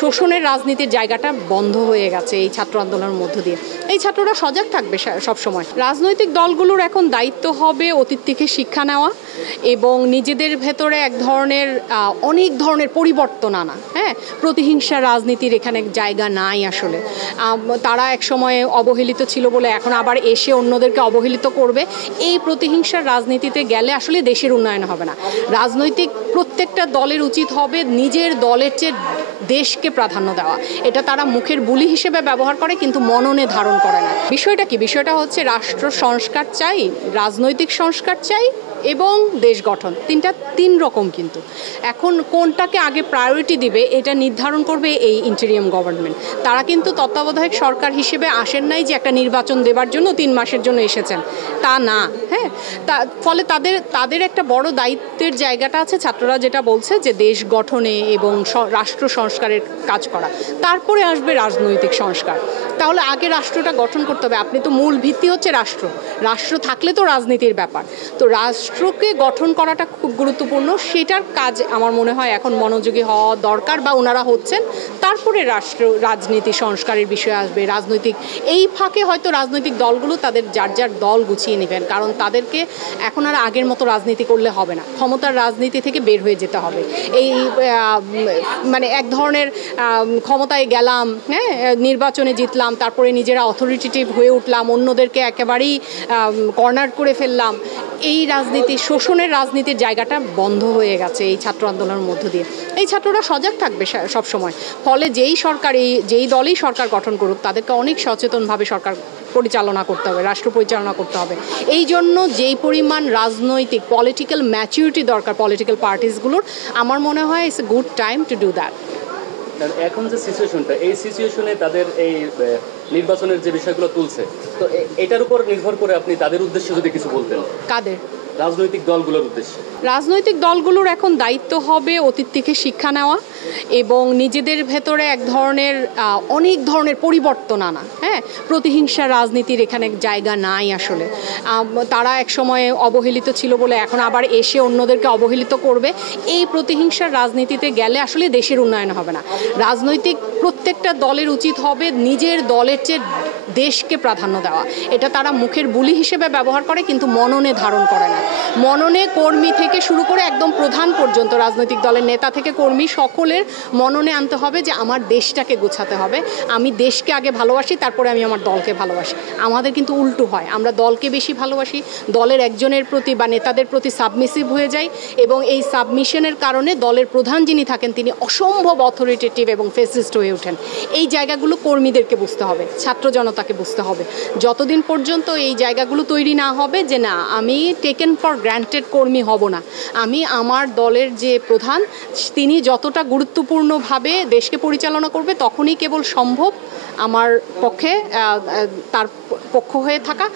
শোষণের রাজনীতির জায়গাটা বন্ধ হয়ে গেছে এই ছাত্র আন্দোলনের মধ্য দিয়ে। এই ছাত্ররা সজাগ থাকবে সবসময়। রাজনৈতিক দলগুলোর এখন দায়িত্ব হবে অতীত থেকে শিক্ষা নেওয়া এবং নিজেদের ভেতরে এক ধরনের অনেক ধরনের পরিবর্তন আনা। হ্যাঁ, প্রতিহিংসা রাজনীতির এখানে জায়গা নাই আসলে। তারা এক সময় অবহেলিত ছিল বলে এখন আবার এসে অন্যদেরকে অবহেলিত করবে। এই প্রতিহিংসার রাজনীতিতে গেলে আসলে দেশের উন্নয়ন হবে না। রাজনৈতিক প্রত্যেকটা দলের উচিত হবে নিজের দলের চেয়ে দেশকে প্রাধান্য দেওয়া। এটা তারা মুখের বুলি হিসেবে ব্যবহার করে কিন্তু মননে ধারণ করে না। বিষয়টা কি? বিষয়টা হচ্ছে রাষ্ট্র সংস্কার চাই, রাজনৈতিক সংস্কার চাই এবং দেশ গঠন। তিন রকম কিন্তু এখন কোনটাকে আগে প্রায়োরিটি দিবে এটা নির্ধারণ করবে এই ইন্টেরিয়াম গভর্নমেন্ট। তারা কিন্তু তত্ত্বাবধায়ক সরকার হিসেবে আসেন নাই যে একটা নির্বাচন দেবার জন্য 3 মাসের জন্য এসেছেন, তা না। হ্যাঁ, ফলে তাদের একটা বড় দায়িত্বের জায়গাটা আছে। ছাত্ররা যেটা বলছে যে দেশ গঠনে এবং রাষ্ট্র সংস্কারের কাজ করা, তারপরে আসবে রাজনৈতিক সংস্কার। তাহলে আগে রাষ্ট্রটা গঠন করতে হবে। আপনি তো মূল ভিত্তি হচ্ছে রাষ্ট্র থাকলে তো রাজনীতির ব্যাপার। তো রাষ্ট্রকে গঠন করাটা খুব গুরুত্বপূর্ণ। সেটার কাজ আমার মনে হয় এখন মনোযোগী হওয়া দরকার বা ওনারা হচ্ছেন। তারপরে রাজনীতি সংস্কারের বিষয় আসবে। রাজনৈতিক এই ফাঁকে হয়তো রাজনৈতিক দলগুলো তাদের যার দল গুছিয়ে নেবেন, কারণ তাদেরকে এখন আর আগের মতো রাজনীতি করলে হবে না। ক্ষমতার রাজনীতি থেকে বের হয়ে যেতে হবে। এই মানে এক ধরনের ক্ষমতায় গেলাম, হ্যাঁ, নির্বাচনে জিতলাম, তারপরে নিজেরা অথরিটেটিভ হয়ে উঠলাম, অন্যদেরকে একেবারেই কর্নার করে ফেললাম। এই রাজনীতি, শোষণের রাজনীতির জায়গাটা বন্ধ হয়ে গেছে এই ছাত্র আন্দোলনের মধ্য দিয়ে। এই ছাত্ররা সজাগ থাকবে সবসময়। ফলে যেই দলেই সরকার গঠন করুক তাদেরকে অনেক সচেতনভাবে সরকার পরিচালনা করতে হবে, রাষ্ট্র পরিচালনা করতে হবে। এই জন্য যেই পরিমাণ রাজনৈতিক পলিটিক্যাল ম্যাচুরিটি দরকার পলিটিক্যাল পার্টিসগুলোর, আমার মনে হয় it's a good time to do that. এখন যে সিচুয়েশনটা, এই সিচুয়েশনে তাদের এই নির্বাচনের যে বিষয়গুলো তুলছে, তো এটার উপর নির্ভর করে আপনি তাদের উদ্দেশ্যে যদি কিছু বলতেন। কাদের? রাজনৈতিক দলগুলোর উদ্দেশ্যে। রাজনৈতিক দলগুলোর এখন দায়িত্ব হবে অতীত থেকে শিক্ষা নেওয়া এবং নিজেদের ভেতরে এক ধরনের অনেক ধরনের পরিবর্তন আনা। হ্যাঁ, প্রতিহিংসা রাজনীতির এখানে জায়গা নাই আসলে। তারা এক সময় অবহেলিত ছিল বলে এখন আবার এসে অন্যদেরকে অবহেলিত করবে। এই প্রতিহিংসার রাজনীতিতে গেলে আসলে দেশের উন্নয়ন হবে না। রাজনৈতিক প্রত্যেকটা দলের উচিত হবে নিজের দলের চেয়ে দেশকে প্রাধান্য দেওয়া। এটা তারা মুখের বুলি হিসেবে ব্যবহার করে কিন্তু মননে ধারণ করে না। মননে কর্মী থেকে শুরু করে একদম প্রধান পর্যন্ত, রাজনৈতিক দলের নেতা থেকে কর্মী সকলের মননে আনতে হবে যে আমার দেশটাকে গোছাতে হবে। আমি দেশকে আগে ভালোবাসি, তারপরে আমি আমার দলকে ভালোবাসি। আমাদের কিন্তু উল্টো হয়, আমরা দলকে বেশি ভালোবাসি, দলের একজনের প্রতি বা নেতাদের প্রতি সাবমিসিভ হয়ে যাই এবং এই সাবমিশনের কারণে দলের প্রধান যিনি থাকেন তিনি অসম্ভব অথরিটেটিভ এবং ফেসিস্ট হয়ে ওঠেন। এই জায়গাগুলো কর্মীদেরকে বুঝতে হবে, ছাত্র জনতাকে বুঝতে হবে। যতদিন পর্যন্ত এই জায়গাগুলো তৈরি না হবে যে না আমি টেকেন ফর গ্র্যান্টেড কর্মী হব না, আমি আমার দলের যে প্রধান তিনি যতটা গুরুত্বপূর্ণভাবে দেশকে পরিচালনা করবে তখনই কেবল সম্ভব আমার পক্ষে তার পক্ষ হয়ে থাকা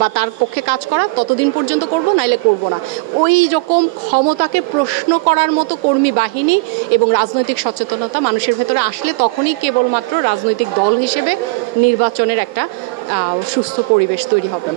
বা তার পক্ষে কাজ করা। ততদিন পর্যন্ত করব, নাইলে করব না। ওই রকম ক্ষমতাকে প্রশ্ন করার মতো কর্মী বাহিনী এবং রাজনৈতিক সচেতনতা মানুষের ভেতরে আসলে তখনই কেবলমাত্র রাজনৈতিক দল হিসেবে নির্বাচনের একটা সুস্থ পরিবেশ তৈরি হবে।